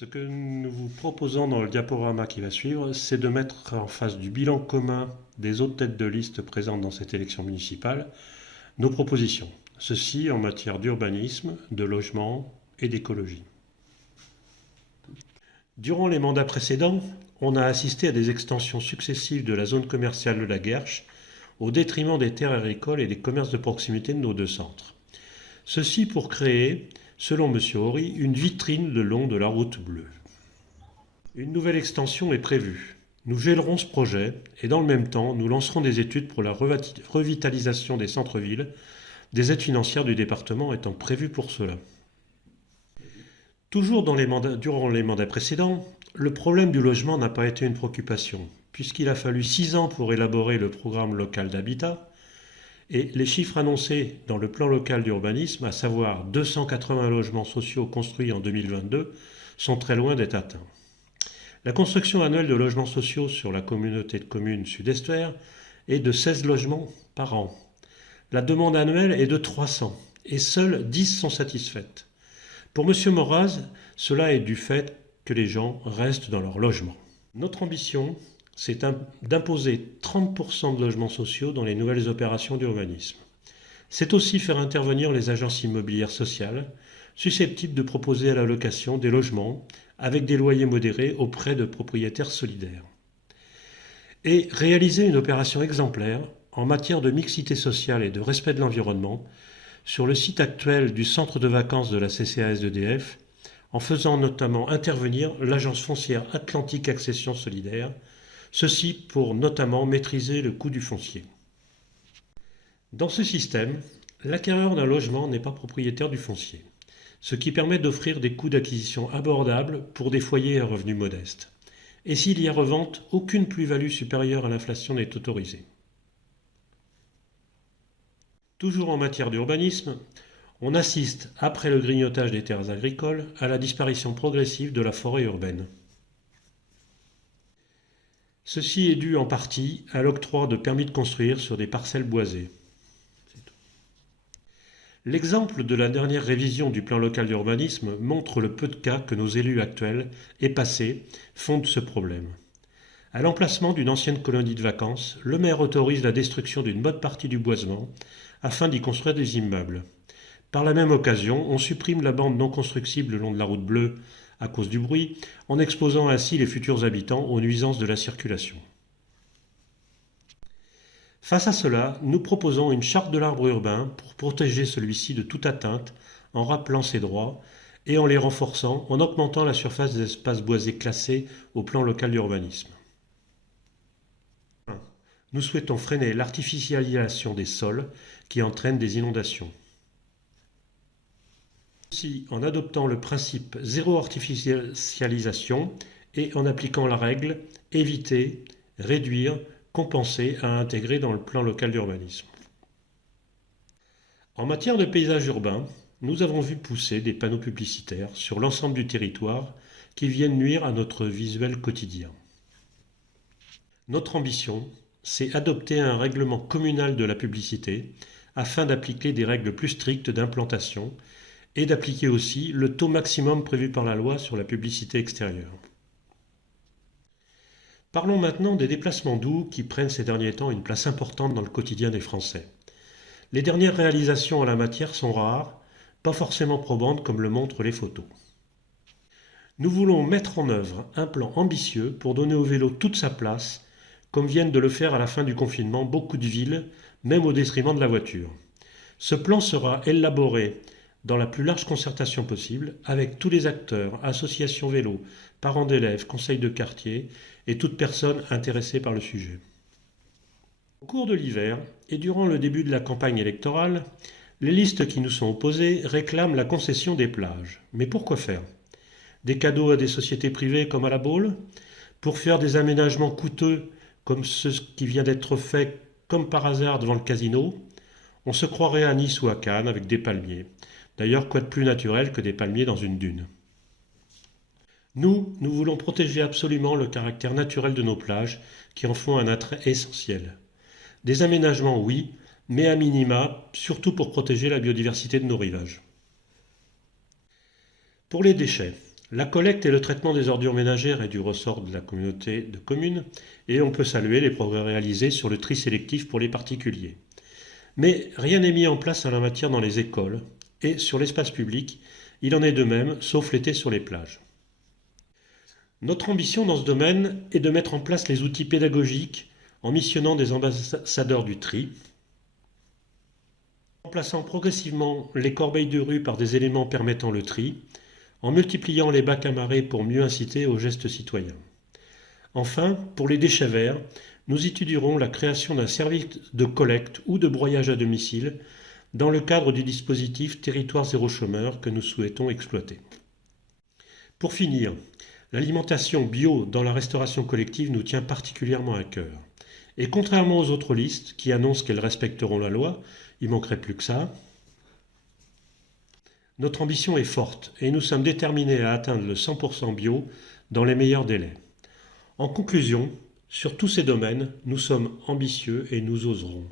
Ce que nous vous proposons dans le diaporama qui va suivre, c'est de mettre en face du bilan commun des autres têtes de liste présentes dans cette élection municipale nos propositions. Ceci en matière d'urbanisme, de logement et d'écologie. Durant les mandats précédents, on a assisté à des extensions successives de la zone commerciale de la Guerche au détriment des terres agricoles et des commerces de proximité de nos deux centres. Ceci pour créer, selon M. Horry, une vitrine le long de la route bleue. Une nouvelle extension est prévue. Nous gèlerons ce projet et dans le même temps, nous lancerons des études pour la revitalisation des centres-villes, des aides financières du département étant prévues pour cela. Toujours durant les mandats précédents, le problème du logement n'a pas été une préoccupation, puisqu'il a fallu 6 ans pour élaborer le programme local d'habitat, et les chiffres annoncés dans le plan local d'urbanisme, à savoir 280 logements sociaux construits en 2022, sont très loin d'être atteints. La construction annuelle de logements sociaux sur la communauté de communes Sud-Est-Vert est de 16 logements par an. La demande annuelle est de 300 et seules 10 sont satisfaites. Pour M. Moraz, cela est du fait que les gens restent dans leur logement. Notre ambition, c'est d'imposer 30% de logements sociaux dans les nouvelles opérations d'urbanisme. C'est aussi faire intervenir les agences immobilières sociales, susceptibles de proposer à la location des logements avec des loyers modérés auprès de propriétaires solidaires. Et réaliser une opération exemplaire en matière de mixité sociale et de respect de l'environnement sur le site actuel du centre de vacances de la CCAS d'EDF, en faisant notamment intervenir l'agence foncière Atlantique Accession Solidaire, ceci pour notamment maîtriser le coût du foncier. Dans ce système, l'acquéreur d'un logement n'est pas propriétaire du foncier, ce qui permet d'offrir des coûts d'acquisition abordables pour des foyers à revenus modestes. Et s'il y a revente, aucune plus-value supérieure à l'inflation n'est autorisée. Toujours en matière d'urbanisme, on assiste, après le grignotage des terres agricoles, à la disparition progressive de la forêt urbaine. Ceci est dû en partie à l'octroi de permis de construire sur des parcelles boisées. L'exemple de la dernière révision du plan local d'urbanisme montre le peu de cas que nos élus actuels et passés font de ce problème. À l'emplacement d'une ancienne colonie de vacances, le maire autorise la destruction d'une bonne partie du boisement afin d'y construire des immeubles. Par la même occasion, on supprime la bande non constructible le long de la route bleue à cause du bruit, en exposant ainsi les futurs habitants aux nuisances de la circulation. Face à cela, nous proposons une charte de l'arbre urbain pour protéger celui-ci de toute atteinte en rappelant ses droits et en les renforçant en augmentant la surface des espaces boisés classés au plan local d'urbanisme. Nous souhaitons freiner l'artificialisation des sols qui entraîne des inondations. Aussi en adoptant le principe zéro artificialisation et en appliquant la règle éviter, réduire, compenser à intégrer dans le plan local d'urbanisme. En matière de paysage urbain, nous avons vu pousser des panneaux publicitaires sur l'ensemble du territoire qui viennent nuire à notre visuel quotidien. Notre ambition, c'est adopter un règlement communal de la publicité afin d'appliquer des règles plus strictes d'implantation et d'appliquer aussi le taux maximum prévu par la loi sur la publicité extérieure. Parlons maintenant des déplacements doux qui prennent ces derniers temps une place importante dans le quotidien des Français. Les dernières réalisations en la matière sont rares, pas forcément probantes comme le montrent les photos. Nous voulons mettre en œuvre un plan ambitieux pour donner au vélo toute sa place, comme viennent de le faire à la fin du confinement beaucoup de villes, même au détriment de la voiture. Ce plan sera élaboré dans la plus large concertation possible avec tous les acteurs, associations vélo, parents d'élèves, conseils de quartier et toute personne intéressée par le sujet. Au cours de l'hiver et durant le début de la campagne électorale, les listes qui nous sont opposées réclament la concession des plages. Mais pourquoi faire ? Des cadeaux à des sociétés privées comme à la Baule ? Pour faire des aménagements coûteux comme ce qui vient d'être fait comme par hasard devant le casino ? On se croirait à Nice ou à Cannes avec des palmiers. D'ailleurs, quoi de plus naturel que des palmiers dans une dune ? Nous voulons protéger absolument le caractère naturel de nos plages qui en font un attrait essentiel. Des aménagements, oui, mais à minima, surtout pour protéger la biodiversité de nos rivages. Pour les déchets, La collecte et le traitement des ordures ménagères est du ressort de la communauté de communes et on peut saluer les progrès réalisés sur le tri sélectif pour les particuliers. Mais rien n'est mis en place en la matière dans les écoles et sur l'espace public, il en est de même, sauf l'été sur les plages. Notre ambition dans ce domaine est de mettre en place les outils pédagogiques en missionnant des ambassadeurs du tri, en remplaçant progressivement les corbeilles de rue par des éléments permettant le tri, en multipliant les bacs à marée pour mieux inciter aux gestes citoyens. Enfin, pour les déchets verts, nous étudierons la création d'un service de collecte ou de broyage à domicile dans le cadre du dispositif Territoire zéro chômeur que nous souhaitons exploiter. Pour finir, l'alimentation bio dans la restauration collective nous tient particulièrement à cœur. Et contrairement aux autres listes qui annoncent qu'elles respecteront la loi, il manquerait plus que ça. Notre ambition est forte et nous sommes déterminés à atteindre le 100% bio dans les meilleurs délais. En conclusion, sur tous ces domaines, nous sommes ambitieux et nous oserons.